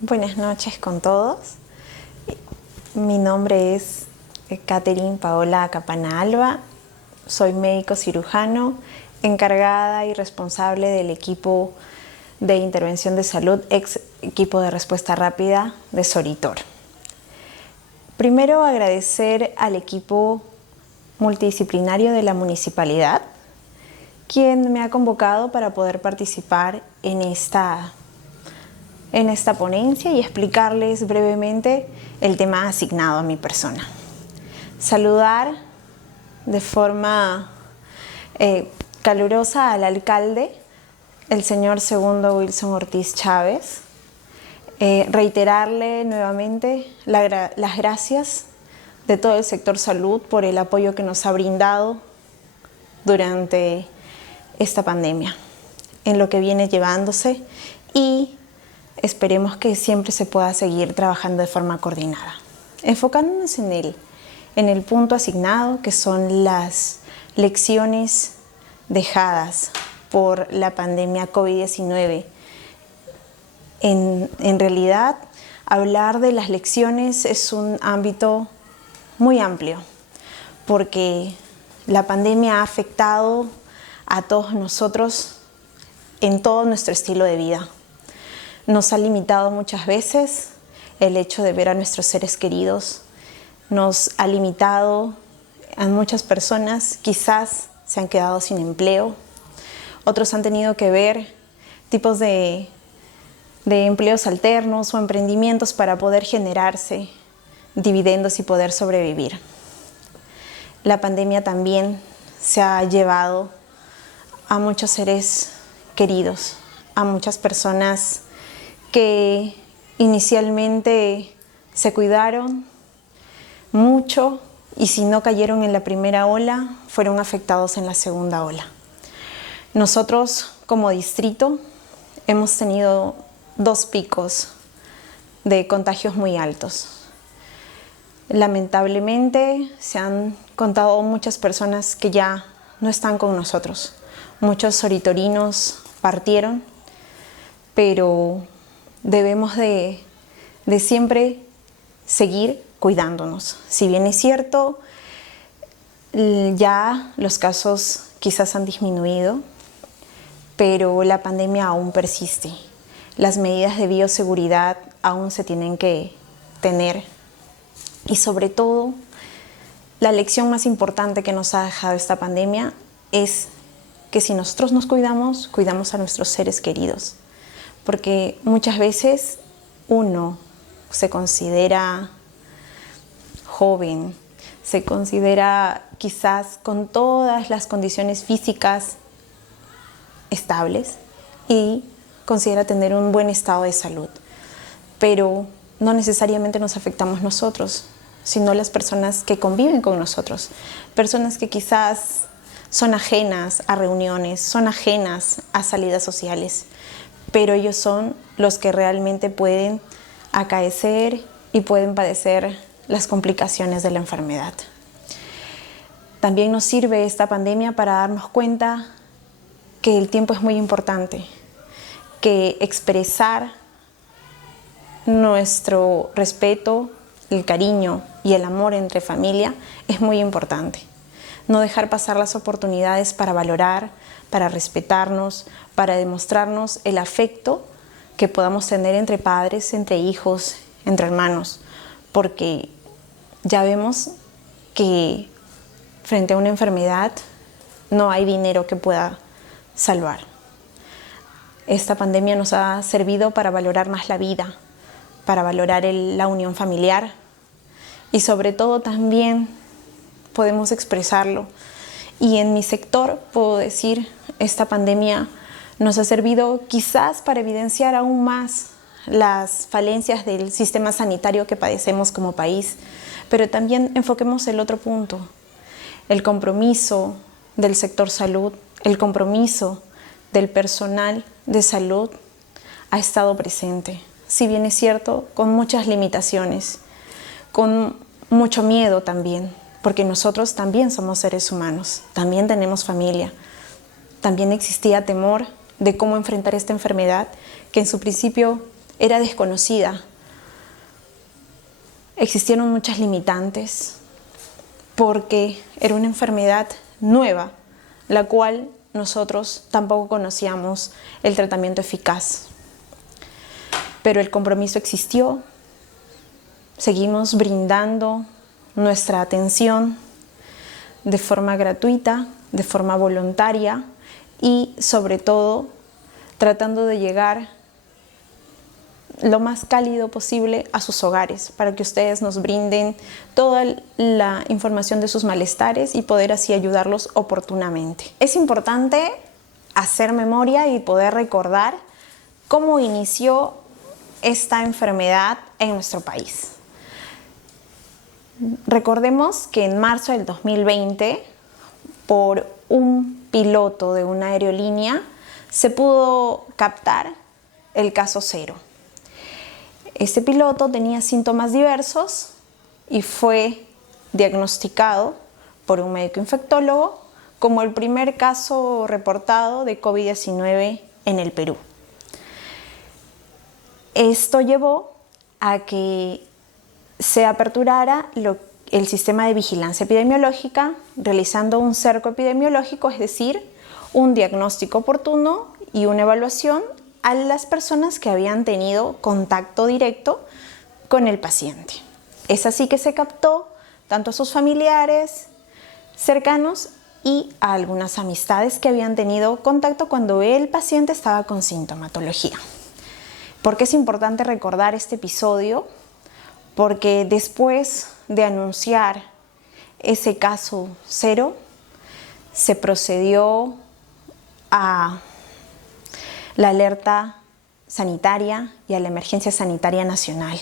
Buenas noches con todos. Mi nombre es Catherine Paola Capana Alba. Soy médico cirujano, encargada y responsable del equipo de intervención de salud, ex equipo de respuesta rápida de Soritor. Primero, agradecer al equipo multidisciplinario de la municipalidad, quien me ha convocado para poder participar en esta ponencia y explicarles brevemente el tema asignado a mi persona. Saludar de forma calurosa al alcalde, el señor Segundo Wilson Ortiz Chávez, reiterarle nuevamente las gracias de todo el sector salud por el apoyo que nos ha brindado durante esta pandemia, en lo que viene llevándose, y esperemos que siempre se pueda seguir trabajando de forma coordinada. Enfocándonos en el punto asignado, que son las lecciones dejadas por la pandemia COVID-19. En realidad, hablar de las lecciones es un ámbito muy amplio, porque la pandemia ha afectado a todos nosotros en todo nuestro estilo de vida. Nos ha limitado muchas veces el hecho de ver a nuestros seres queridos. Nos ha limitado a muchas personas, quizás se han quedado sin empleo. Otros han tenido que ver tipos de empleos alternos o emprendimientos para poder generarse dividendos y poder sobrevivir. La pandemia también se ha llevado a muchos seres queridos, a muchas personas que inicialmente se cuidaron mucho y si no cayeron en la primera ola, fueron afectados en la segunda ola. Nosotros como distrito hemos tenido 2 picos de contagios muy altos. Lamentablemente se han contado muchas personas que ya no están con nosotros. Muchos soritorinos partieron, pero debemos de siempre seguir cuidándonos. Si bien es cierto, ya los casos quizás han disminuido, pero la pandemia aún persiste. Las medidas de bioseguridad aún se tienen que tener. Y sobre todo, la lección más importante que nos ha dejado esta pandemia es que si nosotros nos cuidamos, cuidamos a nuestros seres queridos. Porque muchas veces uno se considera joven, se considera quizás con todas las condiciones físicas estables y considera tener un buen estado de salud. Pero no necesariamente nos afectamos nosotros, sino las personas que conviven con nosotros. Personas que quizás son ajenas a reuniones, son ajenas a salidas sociales, pero ellos son los que realmente pueden acaecer y pueden padecer las complicaciones de la enfermedad. También nos sirve esta pandemia para darnos cuenta que el tiempo es muy importante, que expresar nuestro respeto, el cariño y el amor entre familia es muy importante. No dejar pasar las oportunidades para valorar, para respetarnos, para demostrarnos el afecto que podamos tener entre padres, entre hijos, entre hermanos, porque ya vemos que frente a una enfermedad no hay dinero que pueda salvar. Esta pandemia nos ha servido para valorar más la vida, para valorar la unión familiar y sobre todo también podemos expresarlo. Y en mi sector puedo decir, esta pandemia nos ha servido quizás para evidenciar aún más las falencias del sistema sanitario que padecemos como país, pero también enfoquemos el otro punto, el compromiso del sector salud, el compromiso del personal de salud ha estado presente. Si bien es cierto, con muchas limitaciones, con mucho miedo también, porque nosotros también somos seres humanos, también tenemos familia, también existía temor de cómo enfrentar esta enfermedad que en su principio era desconocida. Existieron muchas limitantes porque era una enfermedad nueva, la cual nosotros tampoco conocíamos el tratamiento eficaz. Pero el compromiso existió, seguimos brindando nuestra atención de forma gratuita, de forma voluntaria y sobre todo tratando de llegar lo más cálido posible a sus hogares para que ustedes nos brinden toda la información de sus malestares y poder así ayudarlos oportunamente. Es importante hacer memoria y poder recordar cómo inició esta enfermedad en nuestro país. Recordemos que en marzo del 2020, por un piloto de una aerolínea, se pudo captar el caso cero. Este piloto tenía síntomas diversos y fue diagnosticado por un médico infectólogo como el primer caso reportado de COVID-19 en el Perú. Esto llevó a que se aperturara el sistema de vigilancia epidemiológica, realizando un cerco epidemiológico, es decir, un diagnóstico oportuno y una evaluación a las personas que habían tenido contacto directo con el paciente. Es así que se captó tanto a sus familiares cercanos y a algunas amistades que habían tenido contacto cuando el paciente estaba con sintomatología. ¿Por qué es importante recordar este episodio? Porque después de anunciar ese caso cero, se procedió a la alerta sanitaria y a la emergencia sanitaria nacional.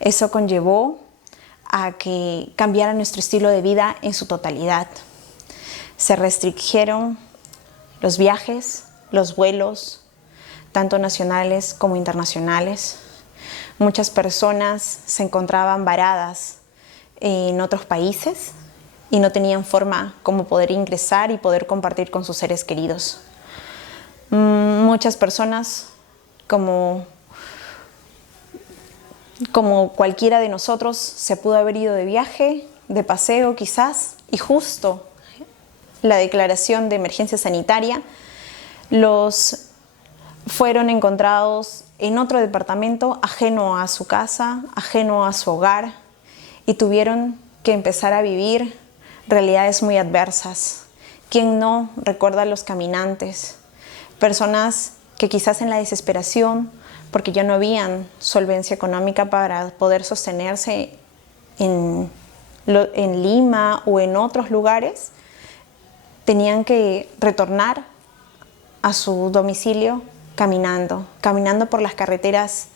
Eso conllevó a que cambiara nuestro estilo de vida en su totalidad. Se restringieron los viajes, los vuelos, tanto nacionales como internacionales. Muchas personas se encontraban varadas en otros países y no tenían forma como poder ingresar y poder compartir con sus seres queridos. Muchas personas, como cualquiera de nosotros, se pudo haber ido de viaje, de paseo quizás, y justo la declaración de emergencia sanitaria los fueron encontrados en otro departamento ajeno a su casa, ajeno a su hogar, y tuvieron que empezar a vivir realidades muy adversas. ¿Quién no recuerda a los caminantes? Personas que quizás en la desesperación, porque ya no habían solvencia económica para poder sostenerse en Lima o en otros lugares, tenían que retornar a su domicilio caminando por las carreteras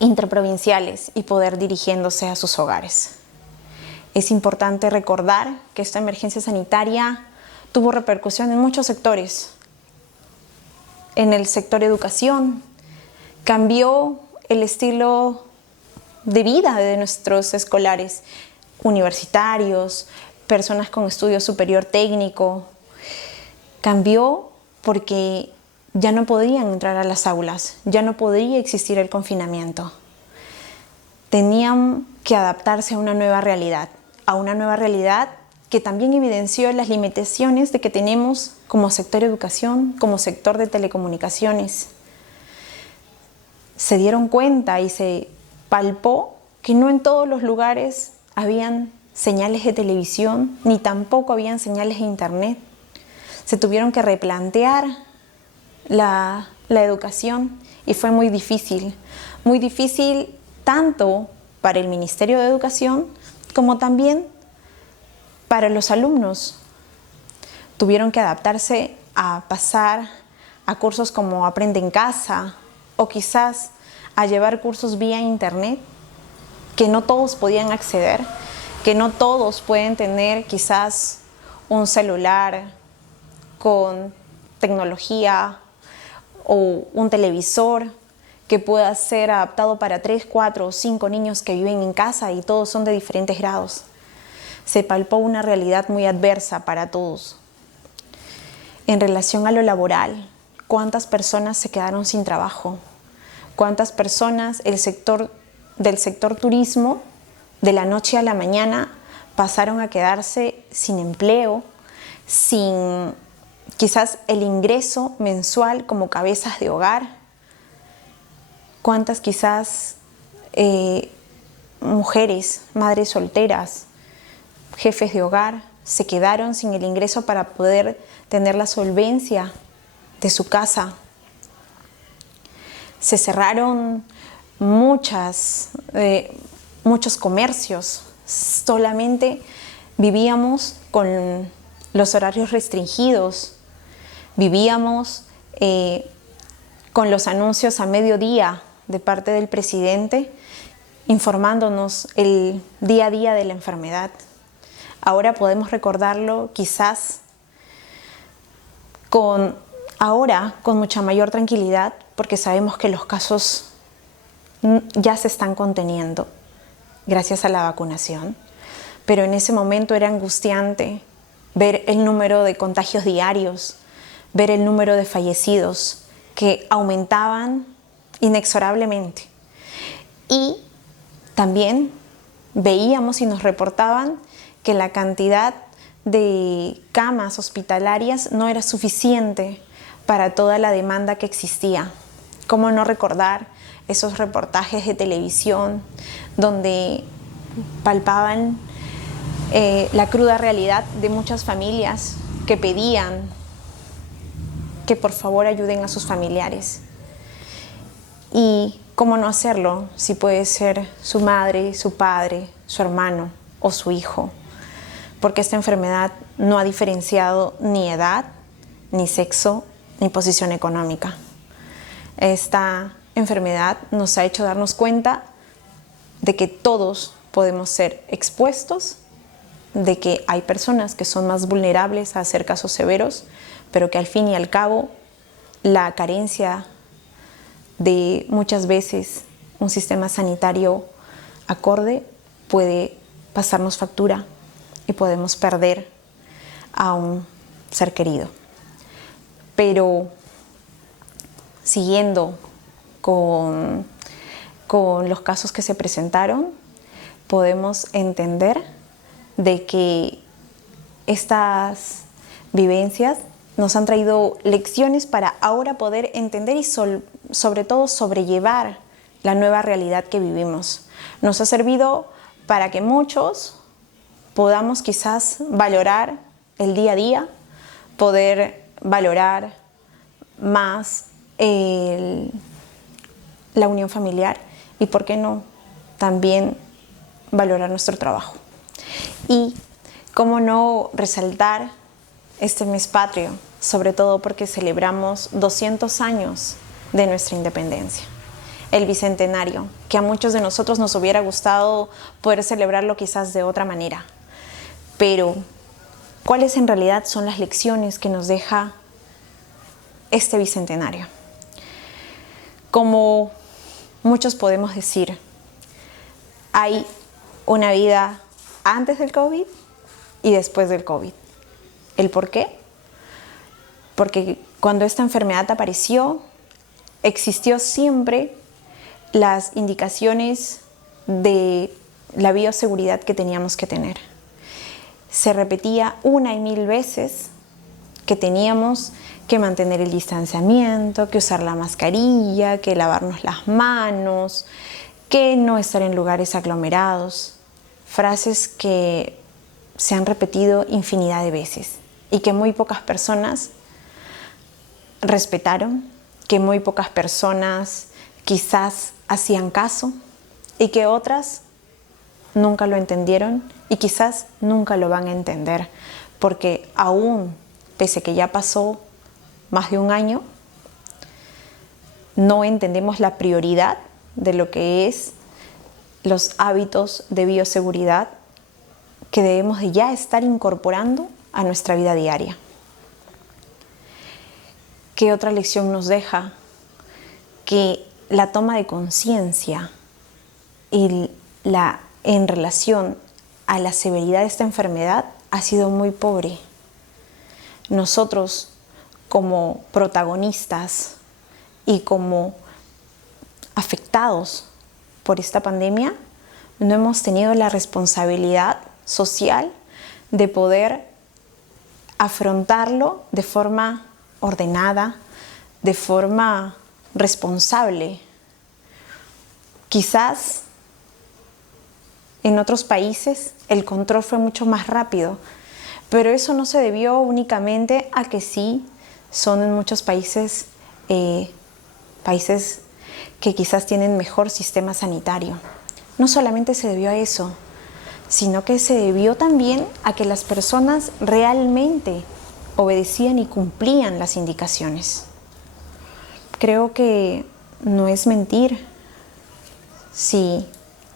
interprovinciales y poder dirigiéndose a sus hogares. Es importante recordar que esta emergencia sanitaria tuvo repercusión en muchos sectores. En el sector educación, cambió el estilo de vida de nuestros escolares, universitarios, personas con estudio superior técnico. Cambió porque ya no podían entrar a las aulas, ya no podía existir el confinamiento. Tenían que adaptarse a una nueva realidad que también evidenció las limitaciones de que tenemos como sector educación, como sector de telecomunicaciones. Se dieron cuenta y se palpó que no en todos los lugares habían señales de televisión, ni tampoco habían señales de internet. Se tuvieron que replantear la educación y fue muy difícil tanto para el Ministerio de Educación como también para los alumnos. Tuvieron que adaptarse a pasar a cursos como Aprende en Casa o quizás a llevar cursos vía internet que no todos podían acceder, que no todos pueden tener quizás un celular con tecnología o un televisor que pueda ser adaptado para 3, 4 o 5 niños que viven en casa y todos son de diferentes grados. Se palpó una realidad muy adversa para todos. En relación a lo laboral, ¿cuántas personas se quedaron sin trabajo? ¿Cuántas personas del sector turismo, de la noche a la mañana, pasaron a quedarse sin empleo, sin quizás el ingreso mensual como cabezas de hogar? ¿Cuántas quizás mujeres, madres solteras, jefes de hogar, se quedaron sin el ingreso para poder tener la solvencia de su casa? Se cerraron muchos comercios. Solamente vivíamos con los horarios restringidos. Vivíamos con los anuncios a mediodía de parte del presidente, informándonos el día a día de la enfermedad. Ahora podemos recordarlo quizás con mucha mayor tranquilidad, porque sabemos que los casos ya se están conteniendo gracias a la vacunación. Pero en ese momento era angustiante ver el número de contagios diarios, ver el número de fallecidos que aumentaban inexorablemente. Y también veíamos y nos reportaban que la cantidad de camas hospitalarias no era suficiente para toda la demanda que existía. ¿Cómo no recordar esos reportajes de televisión donde palpaban la cruda realidad de muchas familias que pedían que por favor ayuden a sus familiares? Y cómo no hacerlo si puede ser su madre, su padre, su hermano o su hijo, porque esta enfermedad no ha diferenciado ni edad, ni sexo, ni posición económica. Esta enfermedad nos ha hecho darnos cuenta de que todos podemos ser expuestos, de que hay personas que son más vulnerables a hacer casos severos, pero que al fin y al cabo la carencia de muchas veces un sistema sanitario acorde puede pasarnos factura y podemos perder a un ser querido. Pero siguiendo con los casos que se presentaron, podemos entender de que estas vivencias nos han traído lecciones para ahora poder entender y sobre todo sobrellevar la nueva realidad que vivimos. Nos ha servido para que muchos podamos quizás valorar el día a día, poder valorar más la unión familiar y, ¿por qué no?, también valorar nuestro trabajo. Y cómo no resaltar este mes patrio, sobre todo porque celebramos 200 años de nuestra independencia, el bicentenario, que a muchos de nosotros nos hubiera gustado poder celebrarlo quizás de otra manera. Pero, ¿cuáles en realidad son las lecciones que nos deja este bicentenario? Como muchos podemos decir, hay una vida antes del COVID y después del COVID. ¿El por qué? Porque cuando esta enfermedad apareció, existió siempre las indicaciones de la bioseguridad que teníamos que tener. Se repetía una y mil veces que teníamos que mantener el distanciamiento, que usar la mascarilla, que lavarnos las manos, que no estar en lugares aglomerados. Frases que se han repetido infinidad de veces y que muy pocas personas respetaron, que muy pocas personas quizás hacían caso y que otras nunca lo entendieron y quizás nunca lo van a entender, porque aún, pese que ya pasó más de un año, no entendemos la prioridad de lo que es los hábitos de bioseguridad que debemos de ya estar incorporando a nuestra vida diaria. ¿Qué otra lección nos deja? Que la toma de conciencia y en relación a la severidad de esta enfermedad ha sido muy pobre. Nosotros como protagonistas y como afectados por esta pandemia, no hemos tenido la responsabilidad social de poder afrontarlo de forma ordenada, de forma responsable. Quizás en otros países el control fue mucho más rápido, pero eso no se debió únicamente a que sí son en muchos países países que quizás tienen mejor sistema sanitario. No solamente se debió a eso, sino que se debió también a que las personas realmente obedecían y cumplían las indicaciones. Creo que no es mentir si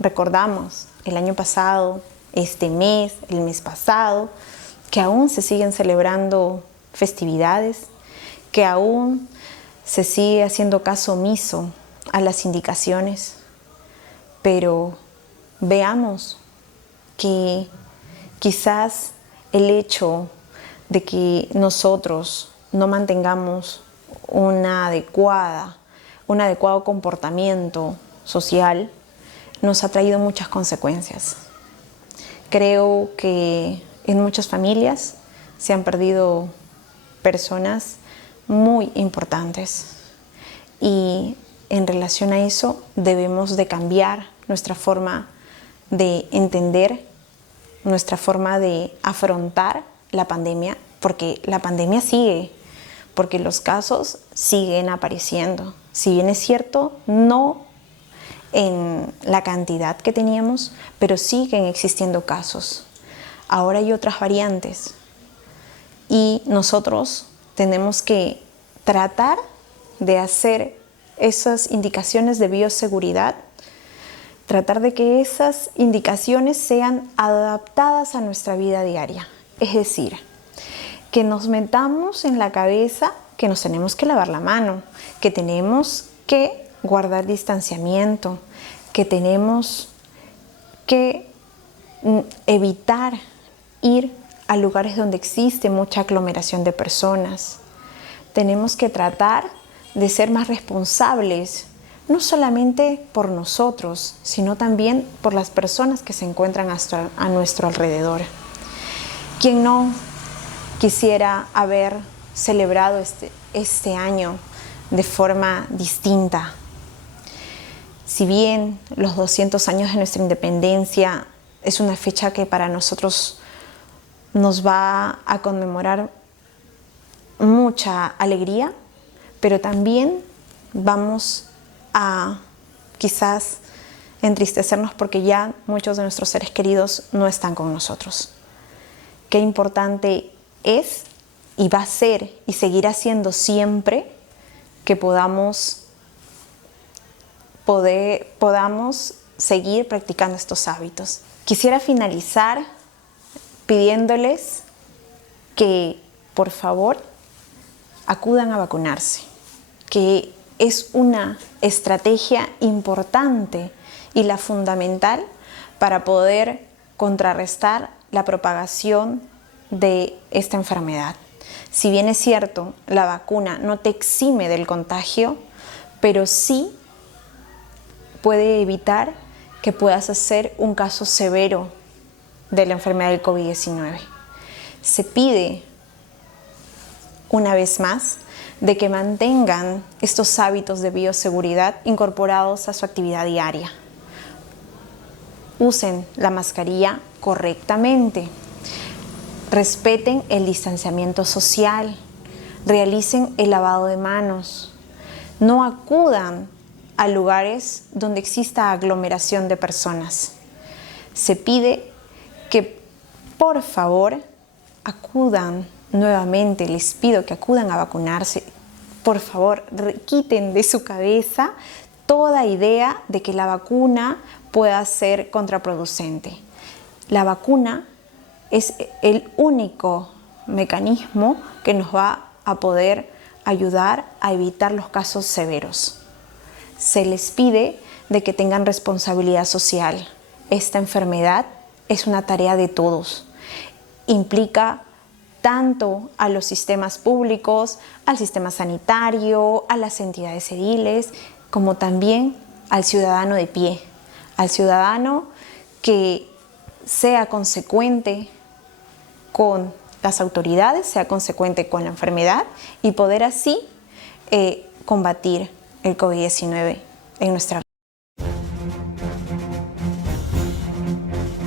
recordamos el año pasado, este mes, el mes pasado, que aún se siguen celebrando festividades, que aún se sigue haciendo caso omiso a las indicaciones, pero veamos que quizás el hecho de que nosotros no mantengamos un adecuado comportamiento social nos ha traído muchas consecuencias. Creo que en muchas familias se han perdido personas muy importantes y en relación a eso debemos de cambiar nuestra forma de entender, nuestra forma de afrontar la pandemia, porque la pandemia sigue, porque los casos siguen apareciendo. Si bien es cierto, no en la cantidad que teníamos, pero siguen existiendo casos. Ahora hay otras variantes y nosotros tenemos que tratar de hacer esas indicaciones de bioseguridad, tratar de que esas indicaciones sean adaptadas a nuestra vida diaria. Es decir, que nos metamos en la cabeza que nos tenemos que lavar la mano, que tenemos que guardar distanciamiento, que tenemos que evitar ir a lugares donde existe mucha aglomeración de personas. Tenemos que tratar de ser más responsables, no solamente por nosotros, sino también por las personas que se encuentran a nuestro alrededor. ¿Quién no quisiera haber celebrado este año de forma distinta? Si bien los 200 años de nuestra independencia es una fecha que para nosotros nos va a conmemorar mucha alegría, pero también vamos a quizás entristecernos porque ya muchos de nuestros seres queridos no están con nosotros. Qué importante es y va a ser y seguirá siendo siempre que podamos seguir practicando estos hábitos. Quisiera finalizar pidiéndoles que por favor acudan a vacunarse, que es una estrategia importante y la fundamental para poder contrarrestar la propagación de esta enfermedad. Si bien es cierto, la vacuna no te exime del contagio, pero sí puede evitar que puedas hacer un caso severo de la enfermedad del COVID-19. Se pide, una vez más, de que mantengan estos hábitos de bioseguridad incorporados a su actividad diaria. Usen la mascarilla correctamente, respeten el distanciamiento social, realicen el lavado de manos, no acudan a lugares donde exista aglomeración de personas. Se pide que por favor acudan nuevamente, les pido que acudan a vacunarse. Por favor, quiten de su cabeza toda idea de que la vacuna pueda ser contraproducente. La vacuna es el único mecanismo que nos va a poder ayudar a evitar los casos severos. Se les pide de que tengan responsabilidad social. Esta enfermedad es una tarea de todos. Implica tanto a los sistemas públicos, al sistema sanitario, a las entidades ediles, como también al ciudadano de pie, al ciudadano que sea consecuente con las autoridades, sea consecuente con la enfermedad y poder así combatir el COVID-19 en nuestra